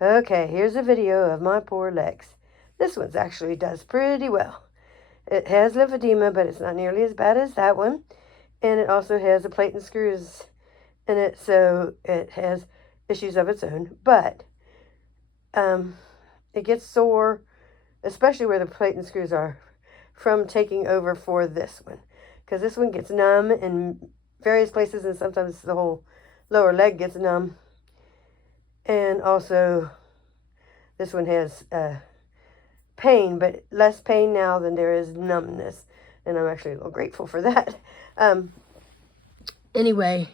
Okay, here's a video of my poor legs. This one's actually does pretty well. It has lymphedema, but it's not nearly as bad as that one. And it also has a plate and screws in it, so it has issues of its own. But it gets sore, especially where the plate and screws are, from taking over for this one. Because this one gets numb in various places, and sometimes the whole lower leg gets numb. And also, this one has pain, but less pain now than there is numbness. And I'm actually a little grateful for that. Anyway,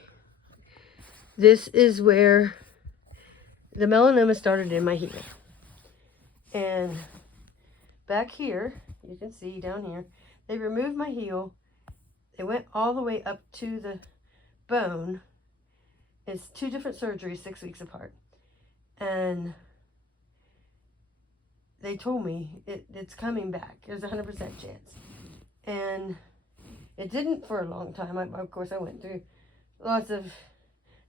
this is where the melanoma started in my heel. And back here, you can see down here, they removed my heel. They went all the way up to the bone. It's 2 different surgeries, 6 weeks apart. And they told me it's coming back. There's a 100% chance. And it didn't for a long time. Of course, I went through lots of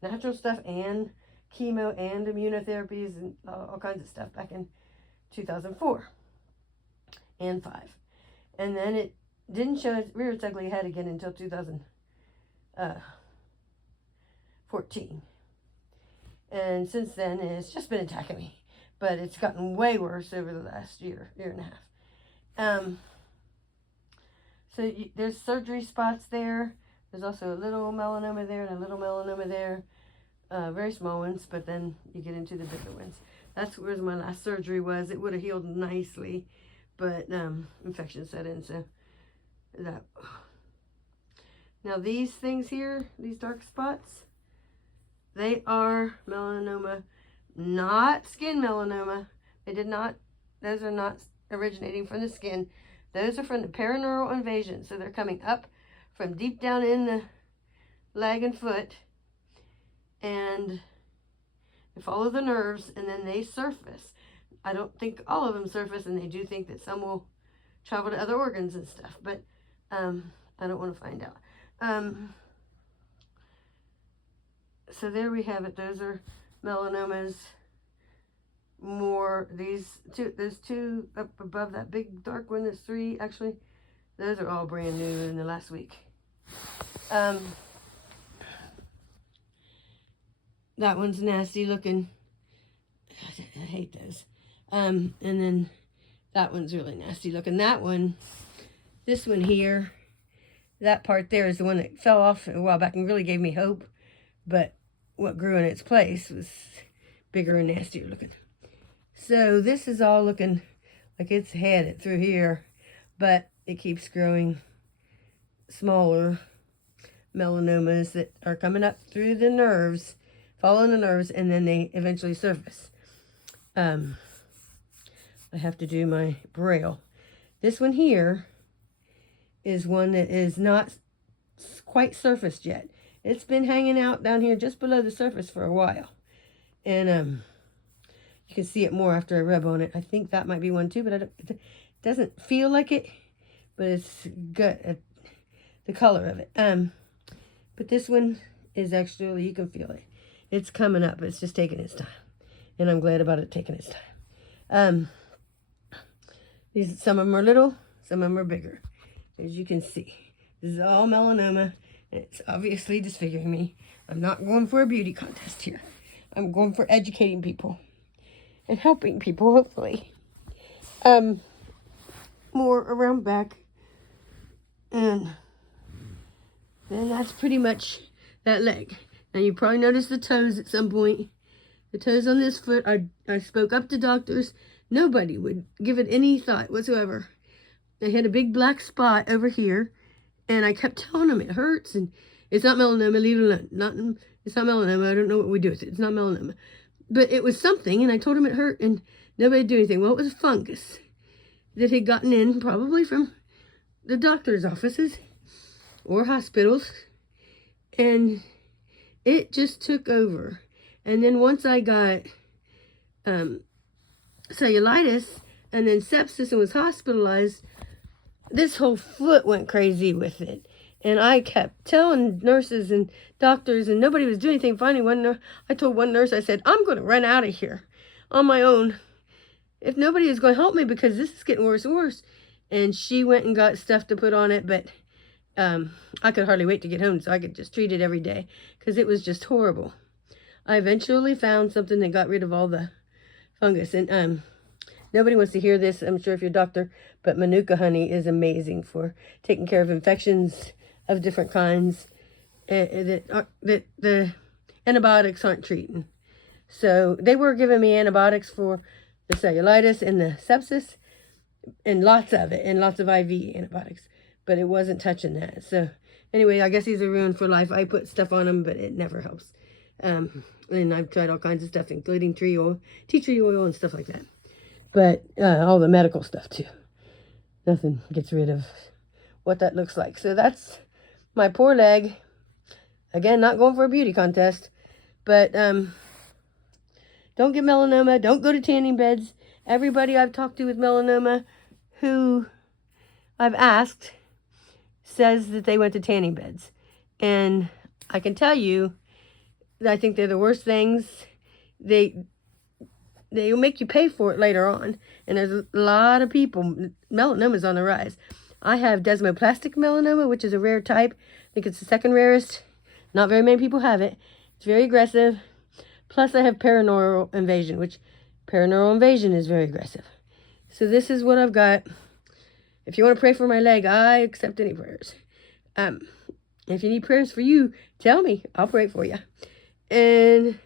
natural stuff and chemo and immunotherapies and all kinds of stuff back in 2004 and 5. And then it didn't rear its ugly head again until 2014. And since then, it's just been attacking me. But it's gotten way worse over the last year and a half. So there's surgery spots there. There's also a little melanoma there and a little melanoma there. Very small ones, but then you get into the bigger ones. That's where my last surgery was. It would have healed nicely, but infection set in, so that. Now these things here, these dark spots, they are melanoma, not skin melanoma. Those are not originating from the skin. Those are from the perineural invasion. So they're coming up from deep down in the leg and foot, and they follow the nerves, and then they surface. I don't think all of them surface, and they do think that some will travel to other organs and stuff, but I don't want to find out. So there we have it. Those are melanomas. There's 2 up above that big dark one. There's 3 actually. Those are all brand new in the last week. That one's nasty looking. I hate those. And then that one's really nasty looking. This one here, that part there is the one that fell off a while back and really gave me hope. But what grew in its place was bigger and nastier looking. So this is all looking like it's headed through here, but it keeps growing smaller melanomas that are coming up through the nerves, following the nerves, and then they eventually surface. I have to do my braille. This one here is one that is not quite surfaced yet. It's been hanging out down here just below the surface for a while. And you can see it more after I rub on it. I think that might be one too, but it doesn't feel like it, but it's good, the color of it. But this one is actually, you can feel it. It's coming up. It's just taking its time. And I'm glad about it taking its time. Some of them are little, some of them are bigger. As you can see, this is all melanoma. And it's obviously disfiguring me. I'm not going for a beauty contest here. I'm going for educating people and helping people, hopefully. More around back. And then that's pretty much that leg. Now you probably noticed the toes at some point. The toes on this foot, I spoke up to doctors. Nobody would give it any thought whatsoever. I had a big black spot over here, and I kept telling them it hurts, and it's not melanoma, leave it alone. It's not melanoma, I don't know what we do with it. It's not melanoma. But it was something, and I told them it hurt, and nobody did anything. Well, it was fungus that had gotten in, probably from the doctor's offices or hospitals, and it just took over. And then once I got cellulitis and then sepsis and was hospitalized, this whole foot went crazy with it. And I kept telling nurses and doctors, and nobody was doing anything. Finally, I told one nurse, I said, I'm going to run out of here. on my own if nobody is going to help me, because this is getting worse and worse. And she went and got stuff to put on it, but I could hardly wait to get home so I could just treat it every day because it was just horrible. I eventually found something that got rid of all the fungus. And nobody wants to hear this, I'm sure, if you're a doctor, but Manuka honey is amazing for taking care of infections of different kinds that the antibiotics aren't treating. So they were giving me antibiotics for the cellulitis and the sepsis, and lots of it, and lots of IV antibiotics, but it wasn't touching that. So anyway, I guess these are ruined for life. I put stuff on them, but it never helps. And I've tried all kinds of stuff, including tea tree oil and stuff like that. But all the medical stuff too. Nothing gets rid of what that looks like. So that's my poor leg. Again, not going for a beauty contest, but don't get melanoma. Don't go to tanning beds. Everybody I've talked to with melanoma who I've asked says that they went to tanning beds. And I can tell you that I think they're the worst things. They'll make you pay for it later on. And there's a lot of people, melanoma's on the rise. I have Desmoplastic melanoma, which is a rare type. I think it's the second rarest. Not very many people have it. It's very aggressive. Plus I have perineural invasion, which perineural invasion is very aggressive. So this is what I've got. If you want to pray for my leg, I accept any prayers. If you need prayers for you, tell me. I'll pray for you. And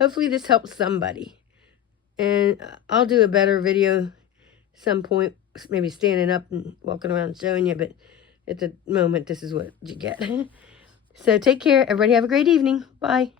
hopefully this helps somebody. And I'll do a better video some point, maybe standing up and walking around showing you, but at the moment, this is what you get. So take care. Everybody have a great evening. Bye.